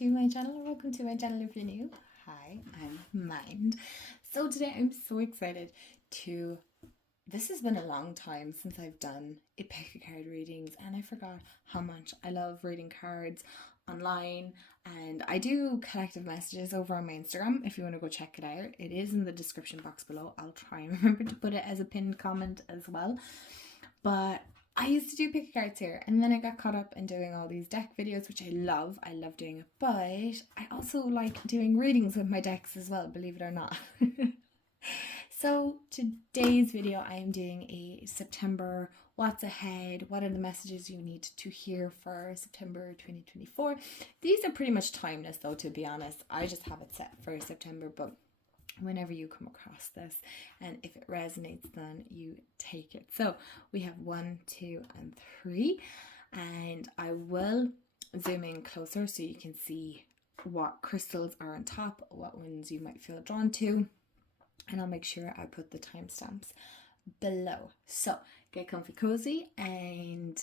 to my channel, or welcome to my channel if you're new. Hi, I'm Mind. So today I'm so excited to... This has been a long time since I've done a pick a card readings, and I forgot how much I love reading cards online. And I do collective messages over on my Instagram if you want to go check it out. It is in the description box below. I'll try and remember to put it as a pinned comment as well. But I used to do pick cards here, and then I got caught up in doing all these deck videos, which I love doing it, but I also like doing readings with my decks as well, believe it or not. So today's video I am doing a September what's ahead, what are the messages you need to hear for September 2024. These are pretty much timeless though, to be honest. I just have it set for September, but whenever you come across this and if it resonates, then you take it. So we have 1, 2, and 3, and I will zoom in closer so you can see what crystals are on top, what ones you might feel drawn to, and I'll make sure I put the timestamps below. So get comfy cozy and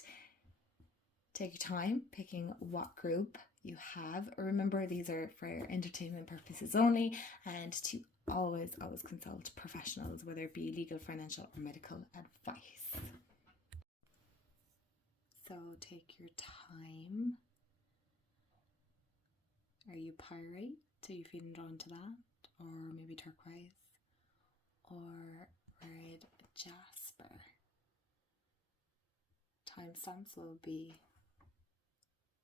take your time picking what group you have. Remember, these are for entertainment purposes only, and to always consult professionals, whether it be legal, financial, or medical advice. So take your time. Are you pyrite? Are you feeling drawn to that? Or maybe turquoise? Or red jasper? Timestamps will be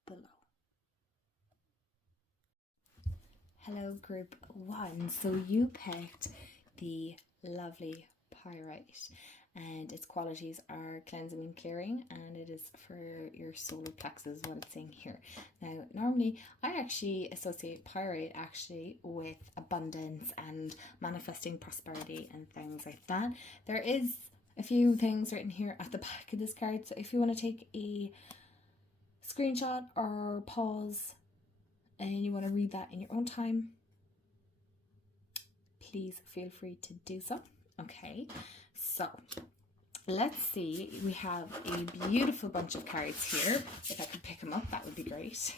below. Hello group 1, so you picked the lovely pyrite, and its qualities are cleansing and clearing, and it is for your solar plexus, what it's saying here. Now normally I actually associate pyrite with abundance and manifesting prosperity and things like that. There is a few things written here at the back of this card, so if you want to take a screenshot or pause and you want to read that in your own time, please feel free to do so. Okay, so let's see. We have a beautiful bunch of cards here. If I could pick them up, that would be great. So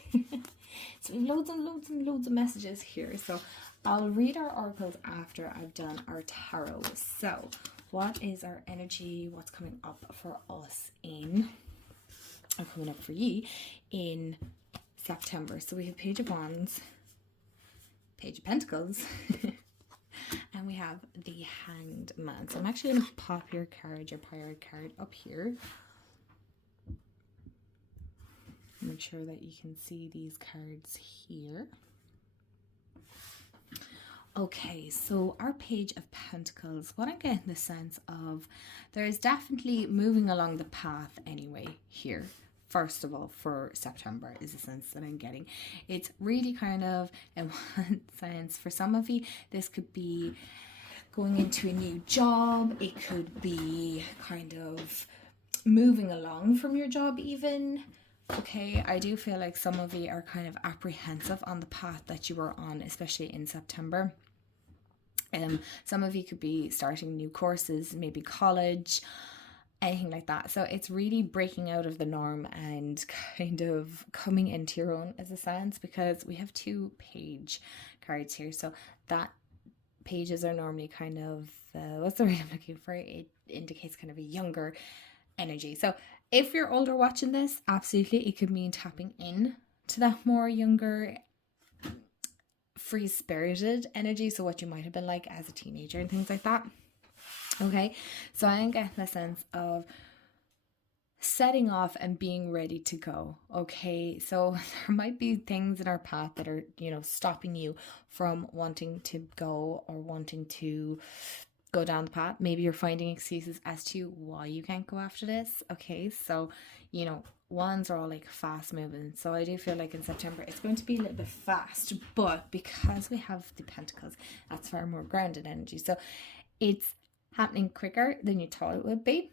we have loads of messages here. So I'll read our oracles after I've done our tarot. So what is our energy? What's coming up for us coming up for ye in September? So we have Page of Wands, Page of Pentacles, and we have the Hanged Man. So I'm actually going to pop your card, your pirate card, up here. Make sure that you can see these cards here. Okay, so our Page of Pentacles, what I'm getting the sense of, there is definitely moving along the path anyway here. First of all, for September is the sense that I'm getting. It's really kind of, in one sense, for some of you, this could be going into a new job. It could be kind of moving along from your job even. Okay, I do feel like some of you are kind of apprehensive on the path that you are on, especially in September. Some of you could be starting new courses, maybe college, anything like that. So it's really breaking out of the norm and kind of coming into your own, as a sense, because we have 2 page cards here. So that pages are normally kind of what's the word I'm looking for? It indicates kind of a younger energy. So if you're older watching this, absolutely it could mean tapping in to that more younger, free-spirited energy, so what you might have been like as a teenager and things like that. Okay, so I'm getting the sense of setting off and being ready to go. Okay, so there might be things in our path that are, stopping you from wanting to go or wanting to go down the path. Maybe you're finding excuses as to why you can't go after this. Okay, so wands are all like fast moving, so I do feel like in September it's going to be a little bit fast, but because we have the Pentacles, that's far more grounded energy, so it's happening quicker than you thought it would be,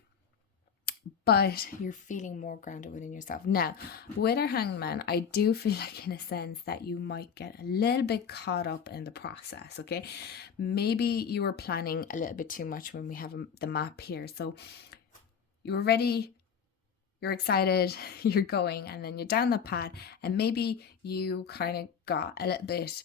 but you're feeling more grounded within yourself. Now with our Hanged Man, I do feel like in a sense that you might get a little bit caught up in the process. Okay, maybe you were planning a little bit too much when we have the map here, so you were ready you're excited, you're going, and then you're down the path, and maybe you kind of got a little bit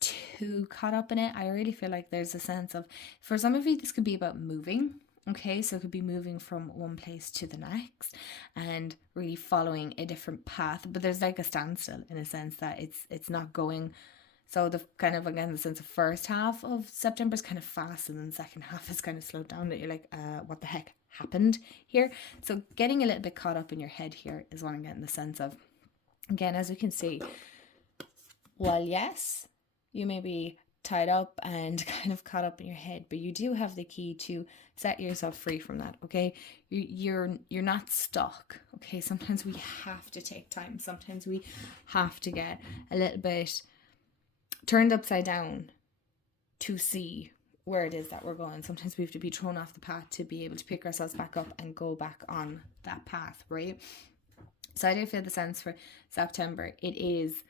too caught up in it. I really feel like there's a sense of, for some of you, this could be about moving. Okay, so it could be moving from one place to the next and really following a different path, but there's like a standstill in a sense that it's not going. So the kind of, again, the sense of first half of September is kind of fast, and then the second half is kind of slowed down, that you're like, what the heck happened here? So getting a little bit caught up in your head here is what I'm getting the sense of. Again, as we can see, well, yes, you may be tied up and kind of caught up in your head, but you do have the key to set yourself free from that. Okay, you're not stuck. Okay, sometimes we have to take time. Sometimes we have to get a little bit turned upside down to see where it is that we're going. Sometimes we have to be thrown off the path to be able to pick ourselves back up and go back on that path, right? So I do feel the sense for September, it is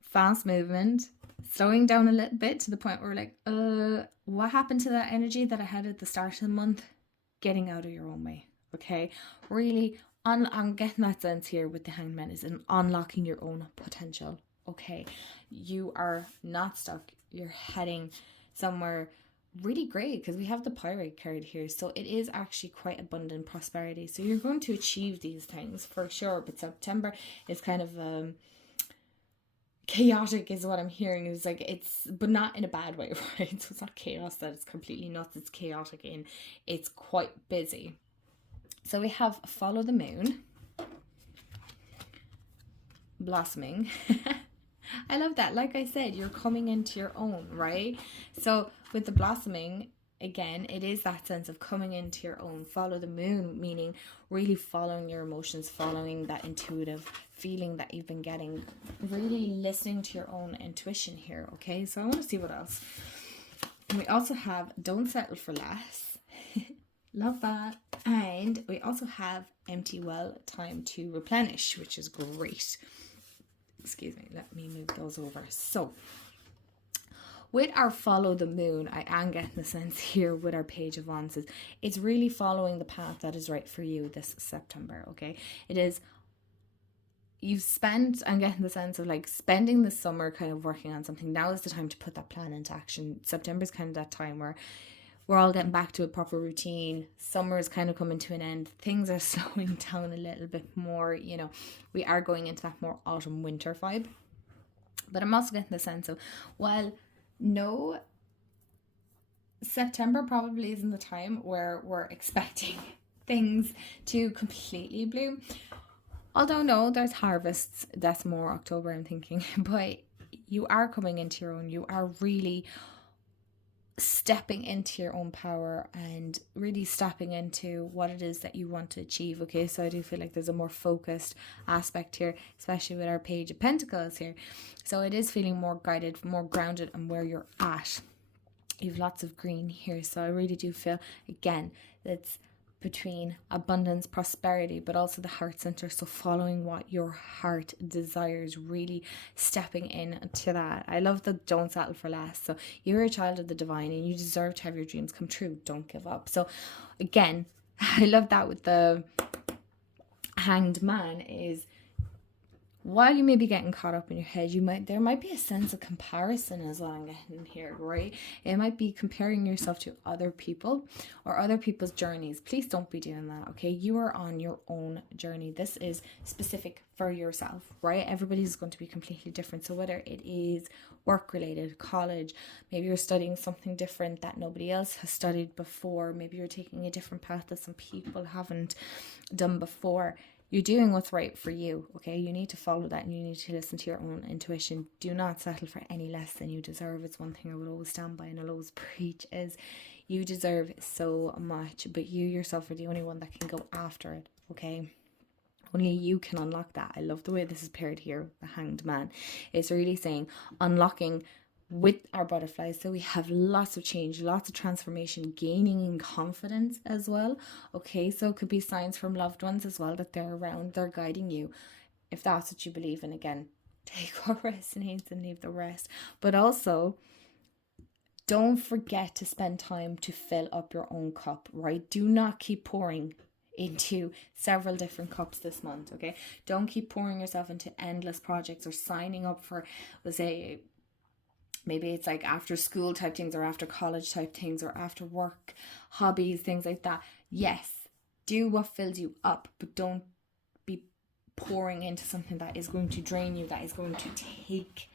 fast movement, slowing down a little bit to the point where we're like, what happened to that energy that I had at the start of the month? Getting out of your own way, okay? Really, I'm getting that sense here with the Hanged Man, is in unlocking your own potential, okay? You are not stuck. You're heading somewhere really great, because we have the Pirate card here, so it is actually quite abundant prosperity. So you're going to achieve these things for sure, but September is kind of chaotic is what I'm hearing. It's like, it's, but not in a bad way, right? So it's not chaos that it's completely nuts, it's chaotic in it's quite busy. So we have Follow the Moon, Blossoming. I love that. Like I said, you're coming into your own, right? So with the Blossoming, again, it is that sense of coming into your own. Follow the moon, meaning really following your emotions, following that intuitive feeling that you've been getting, really listening to your own intuition here, okay? So I want to see what else. And we also have Don't Settle for Less. Love that. And we also have Empty Well, Time to Replenish, which is great. Excuse me, let me move those over. So with our Follow the Moon, I am getting the sense here with our Page of Wands, it's really following the path that is right for you this September, okay? It is, you've spent, I'm getting the sense of like spending the summer kind of working on something. Now is the time to put that plan into action. September is kind of that time where we're all getting back to a proper routine. Summer is kind of coming to an end. Things are slowing down a little bit more, you know. We are going into that more autumn winter vibe. But I'm also getting the sense of, well, no, September probably isn't the time where we're expecting things to completely bloom. Although no, there's harvests, that's more October I'm thinking, but you are coming into your own. You are really stepping into your own power and really stepping into what it is that you want to achieve, okay? So I do feel like there's a more focused aspect here, especially with our Page of Pentacles here. So it is feeling more guided, more grounded on where you're at. You have lots of green here, so I really do feel, again, that's between abundance, prosperity, but also the heart center. So following what your heart desires, really stepping into that. I love the Don't Settle for Less. So you're a child of the divine and you deserve to have your dreams come true. Don't give up. So again, I love that with the Hanged Man is, while you may be getting caught up in your head, there might be a sense of comparison as well. I'm getting here, right? It might be comparing yourself to other people or other people's journeys. Please don't be doing that, okay? You are on your own journey. This is specific for yourself, right? Everybody's going to be completely different. So whether it is work related, college, maybe you're studying something different that nobody else has studied before, maybe you're taking a different path that some people haven't done before. You're doing what's right for you, okay? You need to follow that and you need to listen to your own intuition. Do not settle for any less than you deserve. It's one thing I would always stand by and I'll always preach is you deserve so much, but you yourself are the only one that can go after it, okay? Only you can unlock that. I love the way this is paired here, the Hanged Man. It's really saying unlocking with our butterflies. So we have lots of change, lots of transformation, gaining in confidence as well. Okay, so it could be signs from loved ones as well that they're around, they're guiding you. If that's what you believe in, again, take what resonates and leave the rest. But also, don't forget to spend time to fill up your own cup, right? Do not keep pouring into several different cups this month, okay? Don't keep pouring yourself into endless projects or signing up for, let's say, maybe it's like after school type things or after college type things or after work, hobbies, things like that. Yes, do what fills you up, but don't be pouring into something that is going to drain you, that is going to take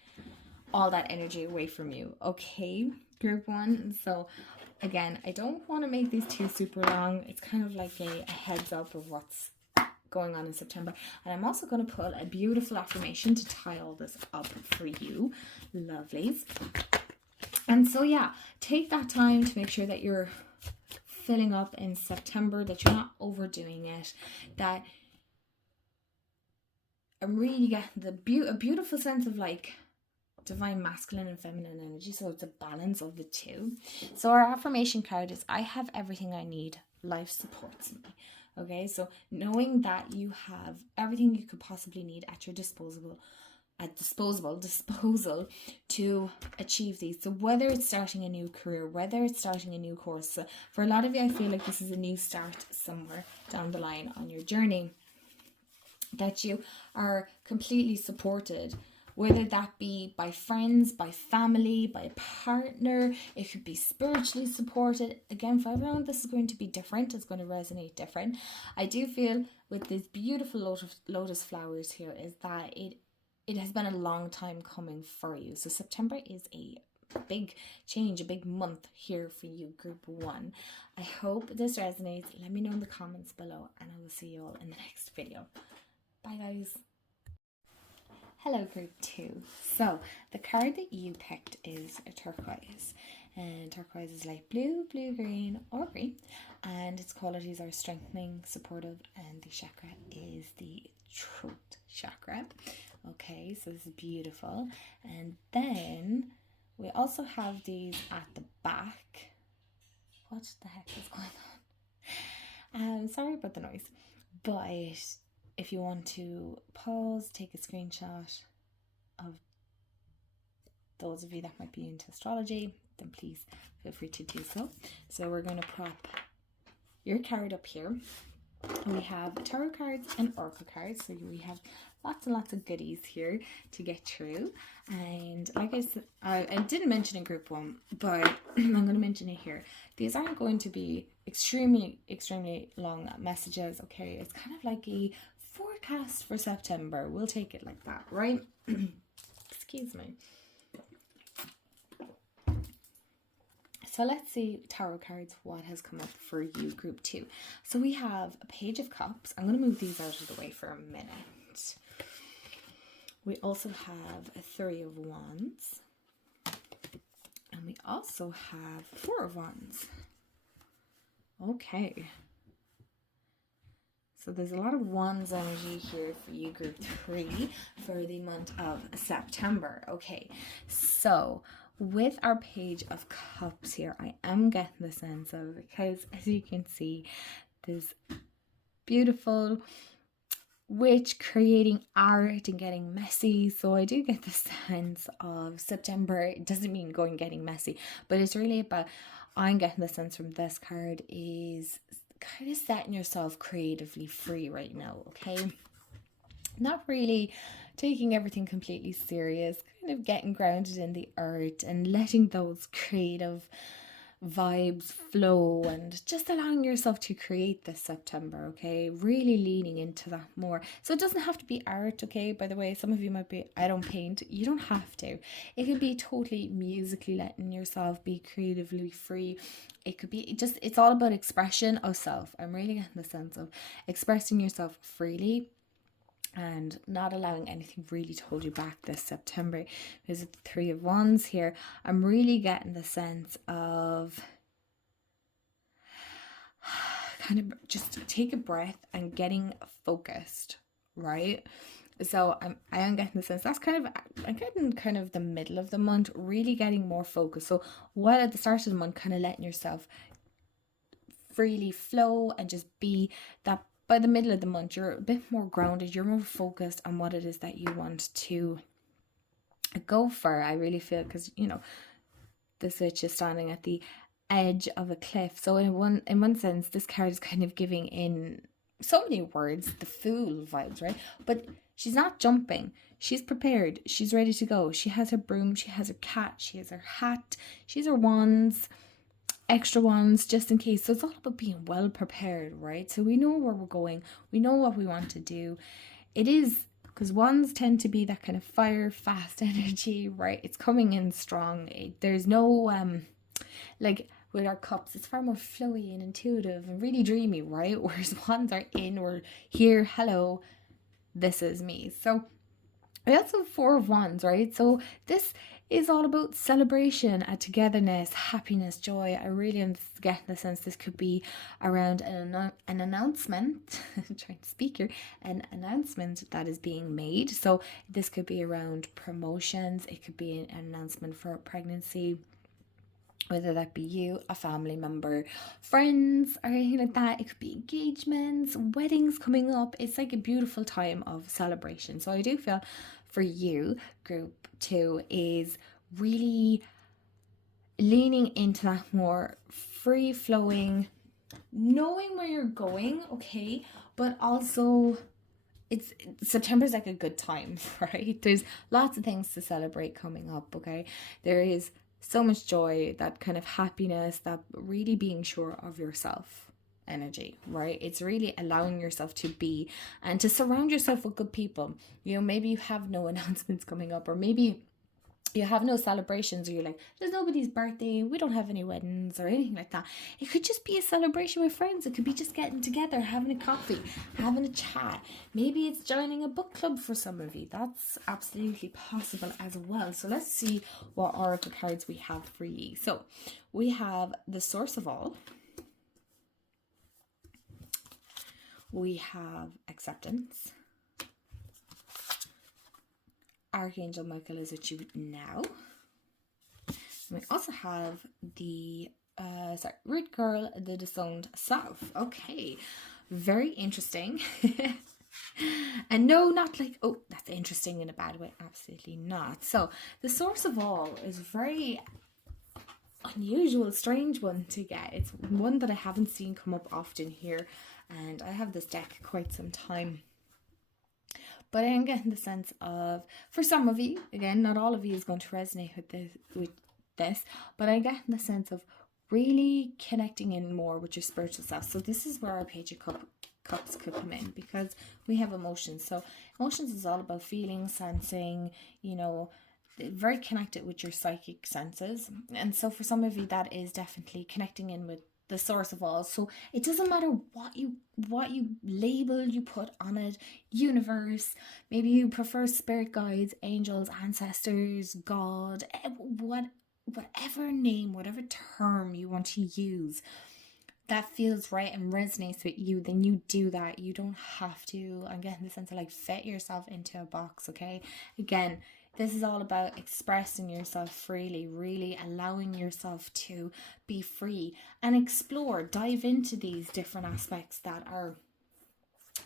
all that energy away from you, okay, group one? So again, I don't want to make these too super long. It's kind of like a heads up of what's going on in September. And I'm also going to pull a beautiful affirmation to tie all this up for you, lovelies. And so yeah, take that time to make sure that you're filling up in September, that you're not overdoing it, that I'm really getting a beautiful sense of like divine masculine and feminine energy, so it's a balance of the two. So our affirmation card is, I have everything I need, life supports me. Okay, so knowing that you have everything you could possibly need at your disposal to achieve these. So whether it's starting a new career, whether it's starting a new course, so for a lot of you, I feel like this is a new start somewhere down the line on your journey, that you are completely supported, whether that be by friends, by family, by a partner. It could be spiritually supported. Again, for everyone, this is going to be different. It's going to resonate different. I do feel with these beautiful lotus flowers here is that it has been a long time coming for you. So September is a big change, a big month here for you, group one. I hope this resonates. Let me know in the comments below, and I will see you all in the next video. Bye, guys. Hello, group two. So the card that you picked is a turquoise, and turquoise is light blue, blue-green, or green, and its qualities are strengthening, supportive, and the chakra is the throat chakra. Okay, so this is beautiful. And then we also have these at the back. What the heck is going on? Sorry about the noise, but if you want to pause, take a screenshot of those of you that might be into astrology, then please feel free to do so. So we're going to prop your card up here. We have tarot cards and oracle cards, so we have lots and lots of goodies here to get through. And like I said, I didn't mention in group one, but I'm going to mention it here. These aren't going to be extremely long messages, okay? It's kind of like a forecast for September. We'll take it like that, right? Excuse me. So let's see, tarot cards, what has come up for you, group two. So we have a Page of Cups. I'm going to move these out of the way for a minute. We also have a Three of Wands. And we also have Four of Wands. Okay. So there's a lot of Wands energy here for you, group three, for the month of September. Okay, so with our Page of Cups here, I am getting the sense of, because as you can see, this beautiful witch creating art and getting messy. So I do get the sense of September. It doesn't mean going getting messy, but it's really about, I'm getting the sense from this card is kind of setting yourself creatively free right now, okay? Not really taking everything completely serious, kind of getting grounded in the art and letting those creative vibes flow and just allowing yourself to create this September, okay? Really leaning into that more. So it doesn't have to be art, okay? By the way, some of you might be, I don't paint. You don't have to. It could be totally musically letting yourself be creatively free. It could be just, it's all about expression of self. I'm really getting the sense of expressing yourself freely and not allowing anything really to hold you back this September. There's the Three of Wands here. I'm really getting the sense of kind of just take a breath and getting focused, right? So I am getting the sense that's kind of, I'm getting kind of the middle of the month, really getting more focused. So while at the start of the month, kind of letting yourself freely flow and just be that. By the middle of the month, you're a bit more grounded, you're more focused on what it is that you want to go for. I really feel, because, you know, the Witch is standing at the edge of a cliff. So in one sense, this card is kind of giving in so many words, the fool vibes, right? But she's not jumping. She's prepared. She's ready to go. She has her broom. She has her cat. She has her hat. She has her wands, extra ones, just in case. So it's all about being well prepared, right? So we know where we're going. We know what we want to do. It is, because wands tend to be that kind of fire, fast energy, right? It's coming in strong. There's no, like with our cups, it's far more flowy and intuitive and really dreamy, right? Whereas wands are in, or here, hello, this is me. So we also have Four of Wands, right? So this is all about celebration, togetherness, happiness, joy. I really am getting the sense this could be around an announcement, trying to speak here, an announcement that is being made. So this could be around promotions. It could be an announcement for a pregnancy, whether that be you, a family member, friends, or anything like that. It could be engagements, weddings coming up. It's like a beautiful time of celebration. So I do feel for you, group 2, is really leaning into that more free-flowing, knowing where you're going, okay, but also September's like a good time, right? There's lots of things to celebrate coming up, okay? There is so much joy, that kind of happiness, that really being sure of yourself energy, right? It's really allowing yourself to be and to surround yourself with good people. You know, maybe you have no announcements coming up, or maybe you have no celebrations, or you're like, there's nobody's birthday, we don't have any weddings or anything like that. It could just be a celebration with friends. It could be just getting together, having a coffee, having a chat. Maybe it's joining a book club for some of you. That's absolutely possible as well. So let's see what oracle cards we have for you. So we have the Source of All. We have Acceptance. Archangel Michael is with you now. And we also have the Root Girl, the Disowned Self. Okay, very interesting. And no, not like, oh, that's interesting in a bad way. Absolutely not. So the Source of All is very unusual, strange one to get. It's one that I haven't seen come up often here, and I have this deck quite some time. But I am getting the sense of, for some of you, again, not all of you is going to resonate with this, but I get the sense of really connecting in more with your spiritual self. So this is where our Page of Cups could come in, because we have emotions. So emotions is all about feeling, sensing, you know, very connected with your psychic senses. And so for some of you, that is definitely connecting in with the Source of All. So it doesn't matter what you label you put on it, universe, maybe you prefer spirit guides, angels, ancestors, God, whatever name, whatever term you want to use that feels right and resonates with you, then you do that. You don't have to, I'm getting the sense of like, fit yourself into a box, okay? Again, this is all about expressing yourself freely, really allowing yourself to be free and explore, dive into these different aspects that are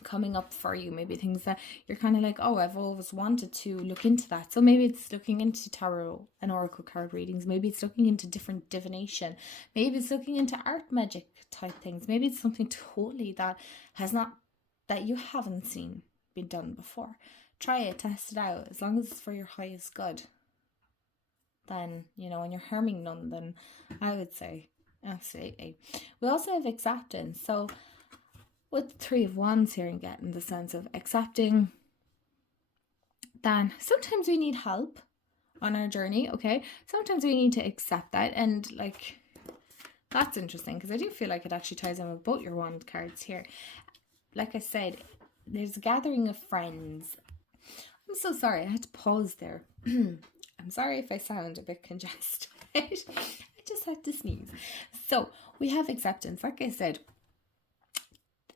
coming up for you. Maybe things that you're kind of like, oh, I've always wanted to look into that. So maybe it's looking into tarot and oracle card readings. Maybe it's looking into different divination. Maybe it's looking into art magic type things. Maybe it's something totally that you haven't seen been done before. Try it, test it out. As long as it's for your highest good, then, you know, and you're harming none, then I would say absolutely. We also have Acceptance. So with the Three of Wands here, and getting the sense of accepting, then sometimes we need help on our journey, okay? Sometimes we need to accept that, and like, that's interesting, because I do feel like it actually ties in with both your wand cards here. Like I said, there's a gathering of friends. I'm so sorry, I had to pause there. I'm sorry if I sound a bit congested. I just had to sneeze. So we have Acceptance, like I said,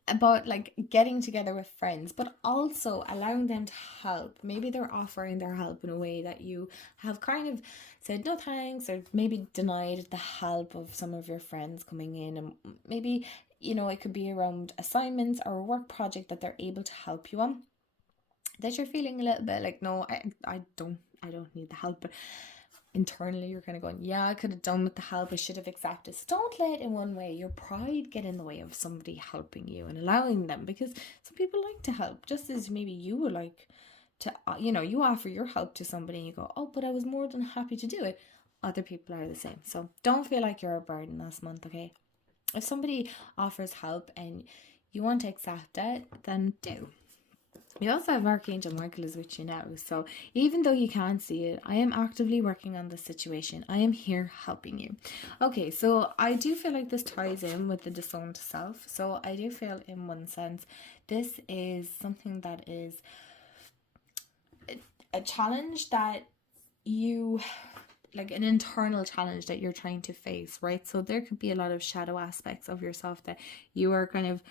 about like getting together with friends, but also allowing them to help. Maybe they're offering their help in a way that you have kind of said no thanks, or maybe denied the help of some of your friends coming in. And maybe, you know, it could be around assignments or a work project that they're able to help you on, that you're feeling a little bit like, no, I don't need the help. But internally you're kind of going, yeah, I could have done with the help, I should have accepted. So don't let in one way your pride get in the way of somebody helping you and allowing them, because some people like to help, just as maybe you would like to, you offer your help to somebody and you go, oh, but I was more than happy to do it. Other people are the same. So don't feel like you're a burden this month, okay? If somebody offers help and you want to accept it, then do. We also have Archangel Michael is with you now. So even though you can't see it, I am actively working on the situation. I am here helping you. Okay, so I do feel like this ties in with the disowned self. So I do feel in one sense, this is something that is a challenge that you, like an internal challenge that you're trying to face, right? So there could be a lot of shadow aspects of yourself that you are kind of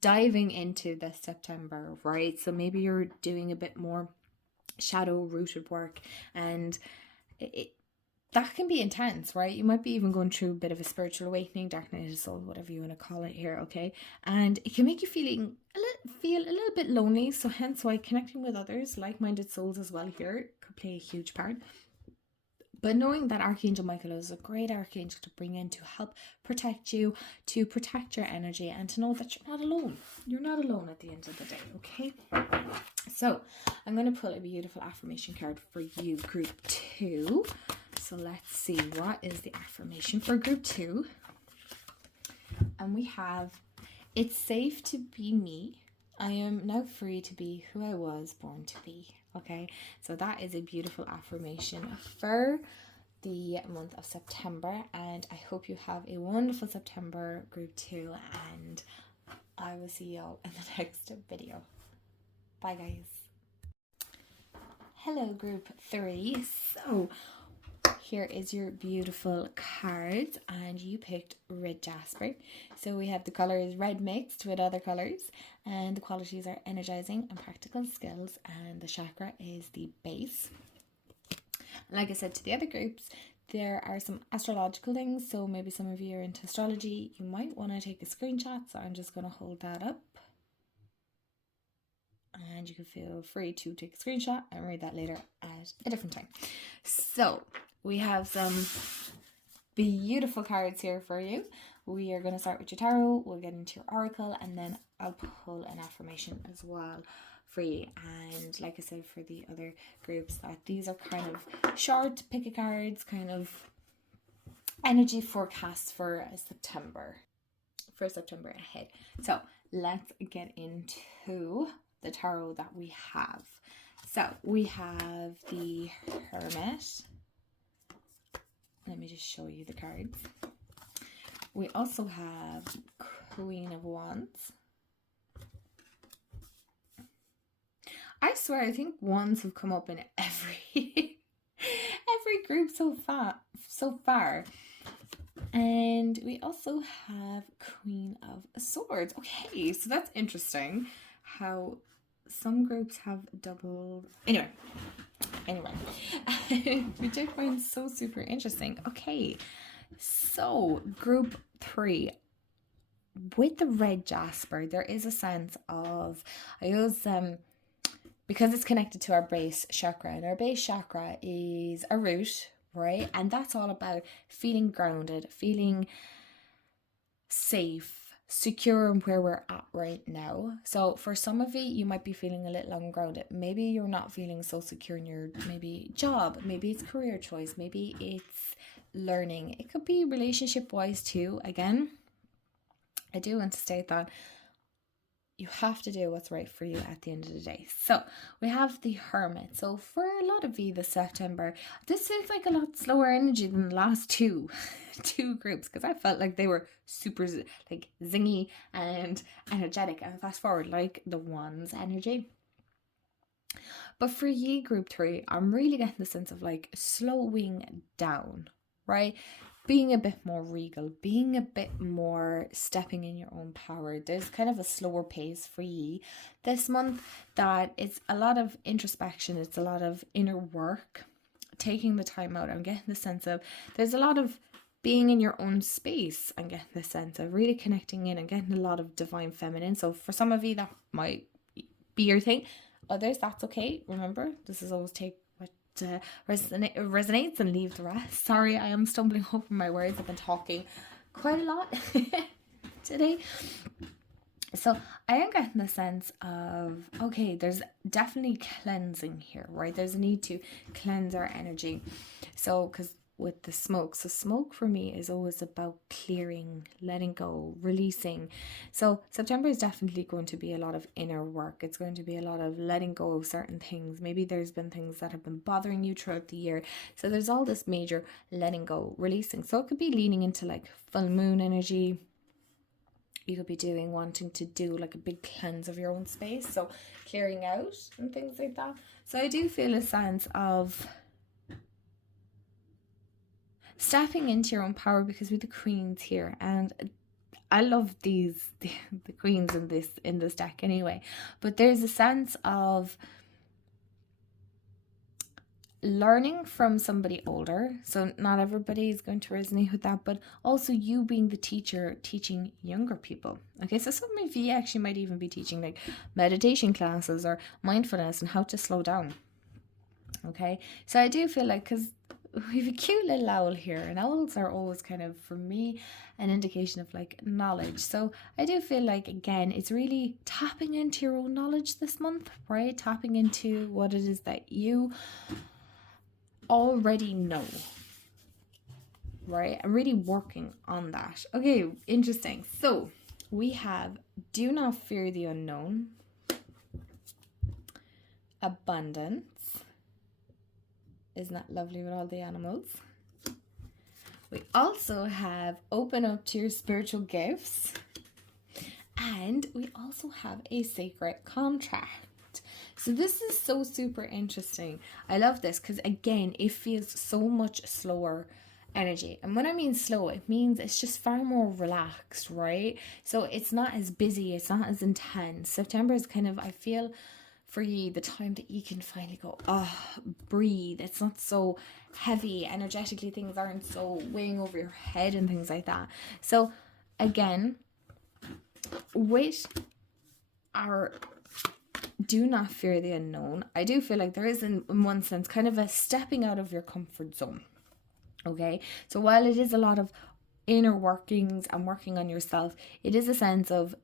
diving into this September, right? So maybe you're doing a bit more shadow rooted work, and that can be intense, right? You might be even going through a bit of a spiritual awakening, dark night of the soul, whatever you want to call it here, okay? And it can make you feel a little bit lonely. So hence why connecting with others, like-minded souls as well here, could play a huge part. But knowing that Archangel Michael is a great archangel to bring in to help protect you, to protect your energy, and to know that you're not alone. You're not alone at the end of the day, okay? So I'm going to pull a beautiful affirmation card for you, group 2. So let's see, what is the affirmation for group 2? And we have, it's safe to be me. I am now free to be who I was born to be. Okay, so that is a beautiful affirmation for the month of September, and I hope you have a wonderful September, group 2, and I will see you all in the next video. Bye guys. Hello group 3. So here is your beautiful cards, and you picked red jasper. So we have the colors red mixed with other colors, and the qualities are energizing and practical skills, and the chakra is the base. Like I said to the other groups, there are some astrological things, so maybe some of you are into astrology. You might want to take a screenshot, so I'm just going to hold that up. And you can feel free to take a screenshot and read that later at a different time. So we have some beautiful cards here for you. We are going to start with your tarot, we'll get into your oracle, and then I'll pull an affirmation as well for you. And like I said for the other groups, that these are kind of short pick a cards, kind of energy forecasts for September ahead. So let's get into the tarot that we have. So we have the Hermit. Let me just show you the cards. We also have Queen of Wands. I swear, I think wands have come up in every group so far. And we also have Queen of Swords. Okay, so that's interesting how some groups have double. Anyway, which I find so super interesting. Okay, so group 3, with the red jasper, there is a sense of, I use because it's connected to our base chakra, and our base chakra is a root, right? And that's all about feeling grounded, feeling safe, secure in where we're at right now. So for some of you might be feeling a little ungrounded. Maybe you're not feeling so secure in your maybe job, maybe it's career choice, maybe it's learning. It could be relationship wise too. Again, I do want to state that you have to do what's right for you at the end of the day. So we have the Hermit. So for a lot of you this September, this feels like a lot slower energy than the last two groups, because I felt like they were super like zingy and energetic, and fast forward like the Wands energy. But for you, group 3, I'm really getting the sense of like slowing down, right? Being a bit more regal, being a bit more stepping in your own power. There's kind of a slower pace for you this month, that it's a lot of introspection, it's a lot of inner work, taking the time out. I'm getting the sense of there's a lot of being in your own space. I'm getting the sense of really connecting in and getting a lot of divine feminine. So for some of you, that might be your thing. Others, that's okay. Remember, this is always take what resonates and leave the rest. Sorry, I am stumbling over my words. I've been talking quite a lot today. So I am getting the sense of, okay, there's definitely cleansing here, right? There's a need to cleanse our energy. So, because with the smoke, so smoke for me is always about clearing, letting go, releasing. So September is definitely going to be a lot of inner work. It's going to be a lot of letting go of certain things. Maybe there's been things that have been bothering you throughout the year. So there's all this major letting go, releasing. So it could be leaning into like full moon energy. You could be wanting to do like a big cleanse of your own space. So clearing out and things like that. So I do feel a sense of stepping into your own power, because with the queens here, and I love the queens in this deck anyway, but there's a sense of learning from somebody older. So not everybody is going to resonate with that, but also you being the teacher teaching younger people. Okay, so some of you actually might even be teaching like meditation classes or mindfulness and how to slow down. Okay, so I do feel like, because we have a cute little owl here, and owls are always kind of, for me, an indication of like knowledge. So I do feel like, again, it's really tapping into your own knowledge this month, right? Tapping into what it is that you already know, right? I'm really working on that. Okay, interesting. So we have do not fear the unknown, abundance. Isn't that lovely with all the animals? We also have open up to your spiritual gifts. And we also have a sacred contract. So this is so super interesting. I love this because, again, it feels so much slower energy. And when I mean slow, it means it's just far more relaxed, right? So it's not as busy. It's not as intense. September is kind of, I feel, for you, the time that you can finally go, breathe. It's not so heavy energetically. Things aren't so weighing over your head and things like that. So again, with our do not fear the unknown, I do feel like there is, in one sense, kind of a stepping out of your comfort zone. Okay, so while it is a lot of inner workings and working on yourself, it is a sense of,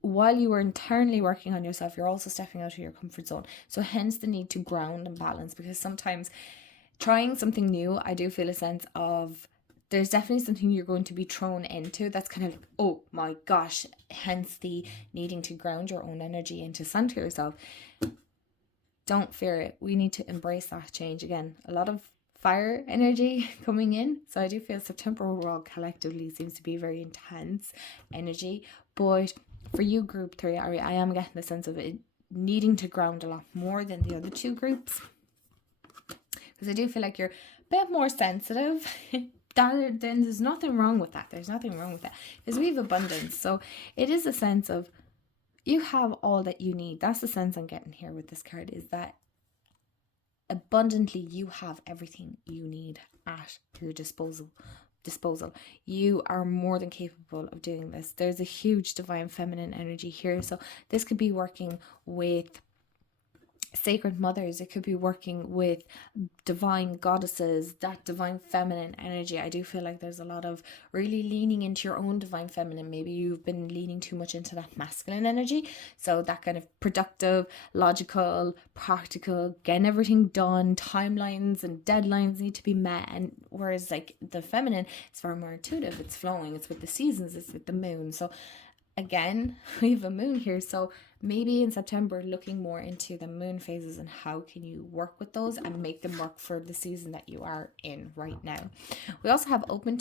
while you are internally working on yourself, you're also stepping out of your comfort zone. So hence the need to ground and balance, because sometimes trying something new, I do feel a sense of, there's definitely something you're going to be thrown into that's kind of like, oh my gosh, hence the needing to ground your own energy and to center yourself. Don't fear it. We need to embrace that change. Again, a lot of fire energy coming in. So I do feel September overall collectively seems to be very intense energy. But for you, group 3, I am getting the sense of it needing to ground a lot more than the other two groups. Because I do feel like you're a bit more sensitive. Then there's nothing wrong with that. There's nothing wrong with that. Because we have abundance. So it is a sense of you have all that you need. That's the sense I'm getting here with this card, is that abundantly you have everything you need at your disposal. You are more than capable of doing this. There's a huge divine feminine energy here. So this could be working with sacred mothers. It could be working with divine goddesses, that divine feminine energy. I do feel like there's a lot of really leaning into your own divine feminine. Maybe you've been leaning too much into that masculine energy. So that kind of productive, logical, practical, getting everything done, timelines and deadlines need to be met. And whereas like the feminine, it's far more intuitive, it's flowing, it's with the seasons, it's with the moon. So again, we have a moon here. So maybe in September, looking more into the moon phases and how can you work with those and make them work for the season that you are in right now. We also have open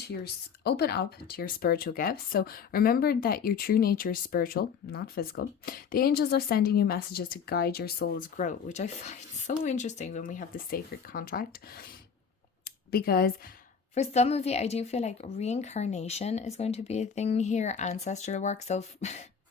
up to your spiritual gifts. So remember that your true nature is spiritual, not physical. The angels are sending you messages to guide your soul's growth, which I find so interesting when we have the sacred contract. Because for some of you, I do feel like reincarnation is going to be a thing here, ancestral work. So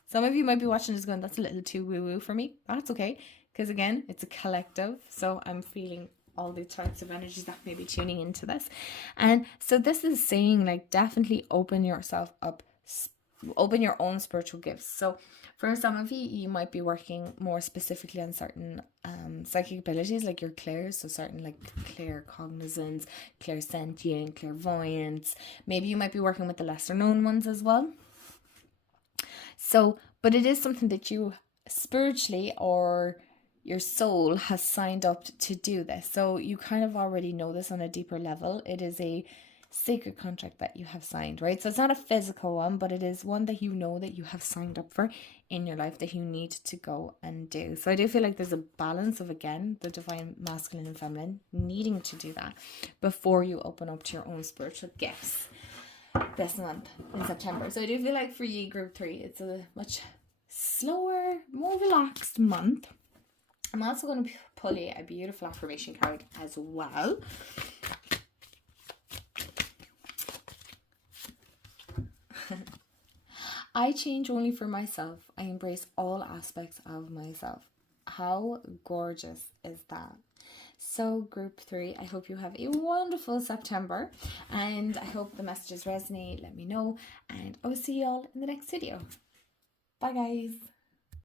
some of you might be watching this going, that's a little too woo-woo for me. That's okay, because again, it's a collective. So I'm feeling all the types of energies that may be tuning into this. And so this is saying like definitely open yourself up open your own spiritual gifts. So for some of you, you might be working more specifically on certain psychic abilities, like your clairs, so certain like claircognizance, clairsentient, clairvoyance. Maybe you might be working with the lesser known ones as well. So, but it is something that you spiritually or your soul has signed up to do this. So you kind of already know this on a deeper level. It is a sacred contract that you have signed, right? So it's not a physical one, but it is one that you know that you have signed up for in your life that you need to go and do. So I do feel like there's a balance of, again, the divine masculine and feminine needing to do that before you open up to your own spiritual gifts this month in September. So I do feel like for you, group 3, it's a much slower, more relaxed month. I'm also going to pull you a beautiful affirmation card as well. I change only for myself. I embrace all aspects of myself. How gorgeous is that? So group 3, I hope you have a wonderful September, and I hope the messages resonate. Let me know, and I will see you all in the next video. Bye guys.